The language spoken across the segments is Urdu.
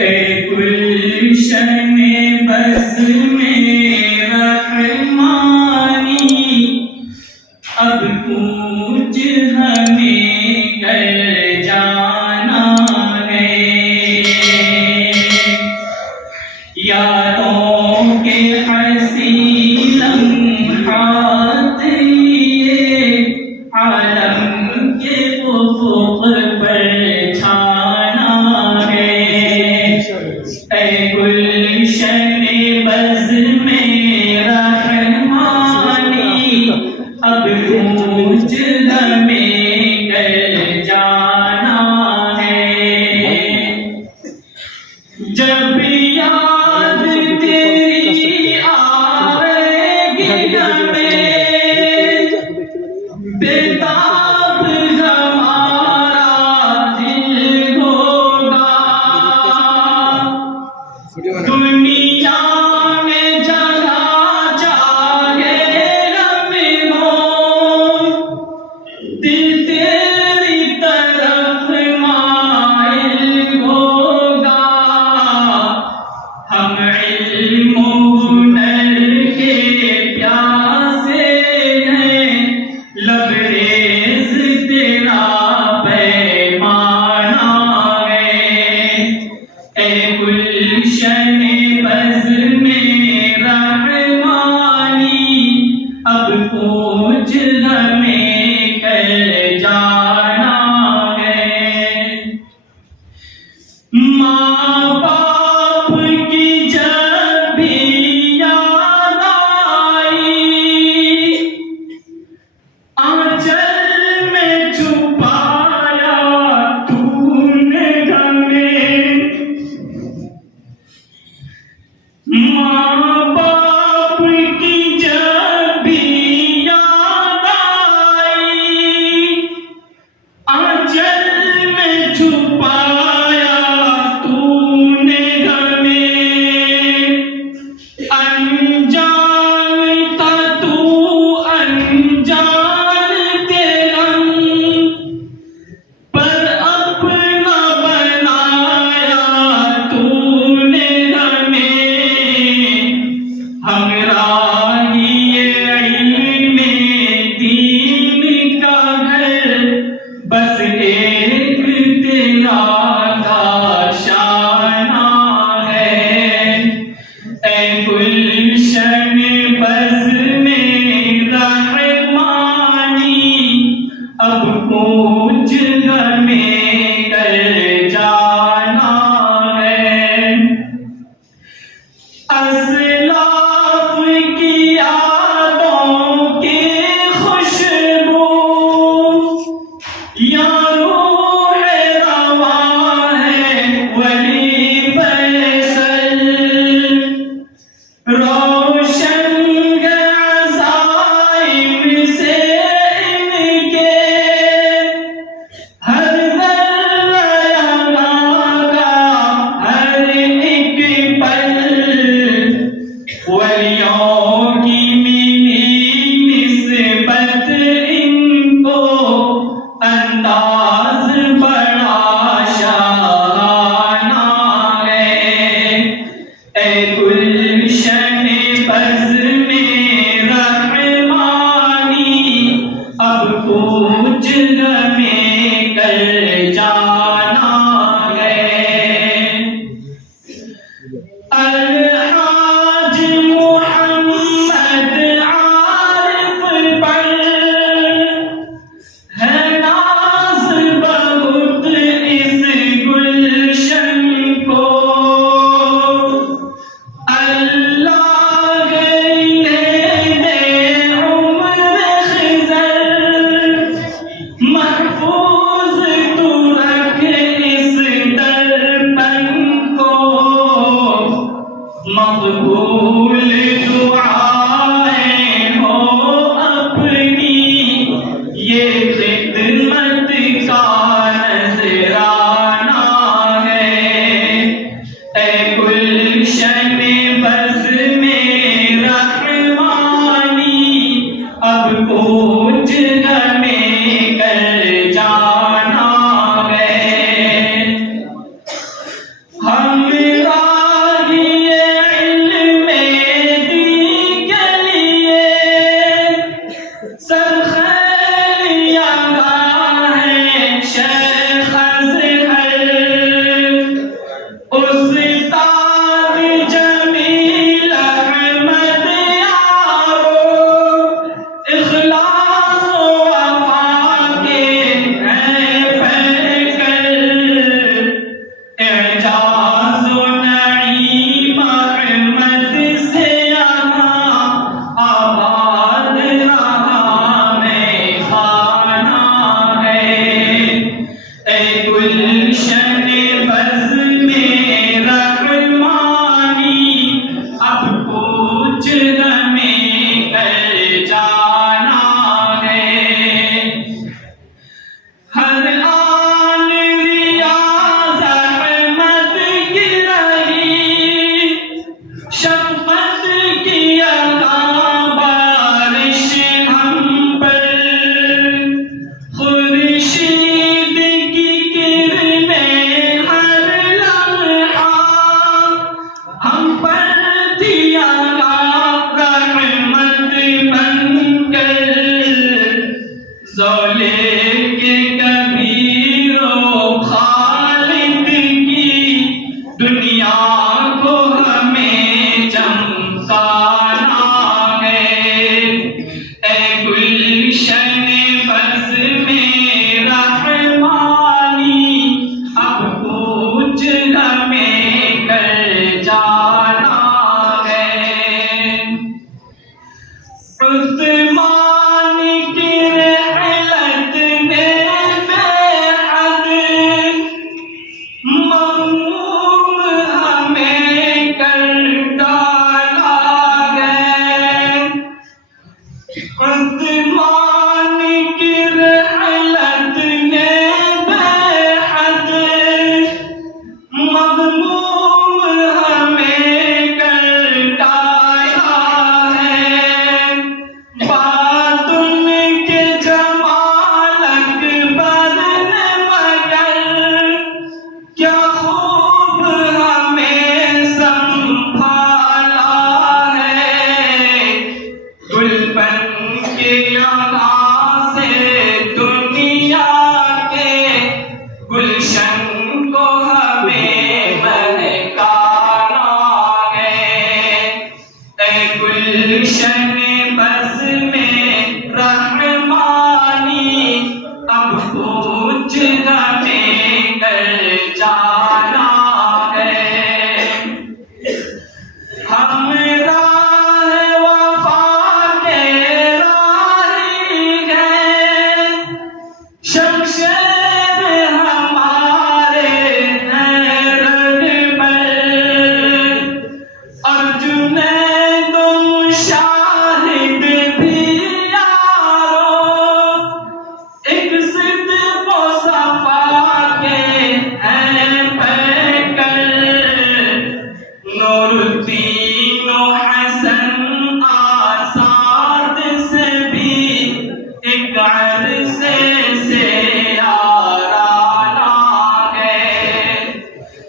اے گلشن بز میں رحمانی، اب کوچ ہمیں کر جانا ہے، یادوں کے حسین لمحات یہ عالم کے افق پر چھانا ہے۔ اے گلشن بز میں رحمانی، اب کوچ ہمیں کر جانا ہے، جب یاد تیری آئے گی ہمیں، بےتاب ہمارا دل ہوگا، دنیا میں جگہ چاہے رب ہو، دل تیری طرف مائل ہوگا، ہم علم و ہنر کے پیاسے ہیں، لبریز تیرا پیمانہ ہے۔ اے گلشن بز میں رحمانی، اب کوچ ہمیں کر جانا ہے۔ ماں باپ کی جب بھی یاد آئی، آنچل میں چھپایا تو نے ہمیں، ماں باپ کی جب بھی یاد آئی، آنچل میں چھپایا تو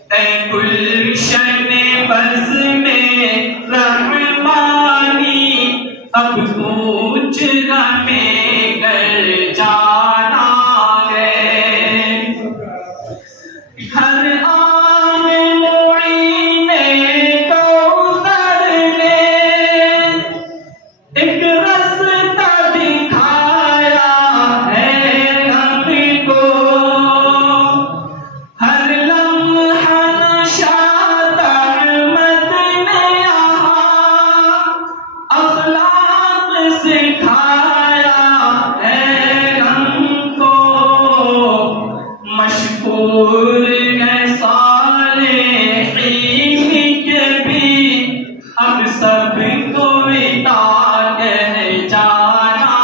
اے گلشن بز میں رحمانی اب کچھ ہمیں گر جانا ہے ہر آن معین کوثر نے ایک رستہ دکھایا ہے ہم کو ہر لمحہ نشاط احمد نے یہاں اخلاق سکھایا ہے ہم کو مشکور ہے صالحین کے بھی اب سب کو ودا کہہ جانا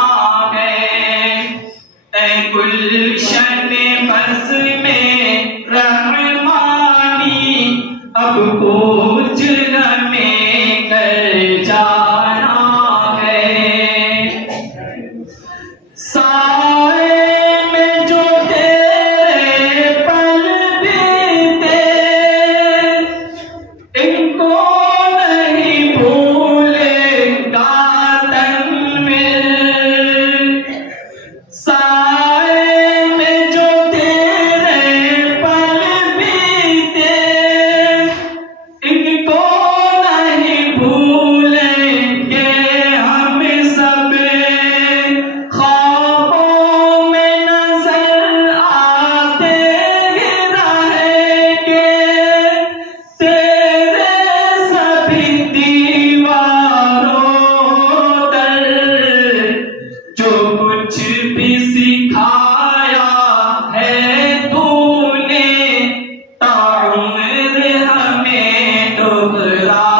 ہے اے گلشن بز میں رحمانی اب کچھ ہمیں کر جانا ہے سائے میں جو تیرے پل بیتے ان کو نہیں بھولے گا تنویر سائے میں جو تیرے پل بیتے ان کو نہیں بھولیں گے ہم سب خوابوں میں نظر آتے رہیں گے تیرے سبھی دیواروں در جو کچھ بھی سکھایا ہے تو نے تا عمر ہمیں دہرانا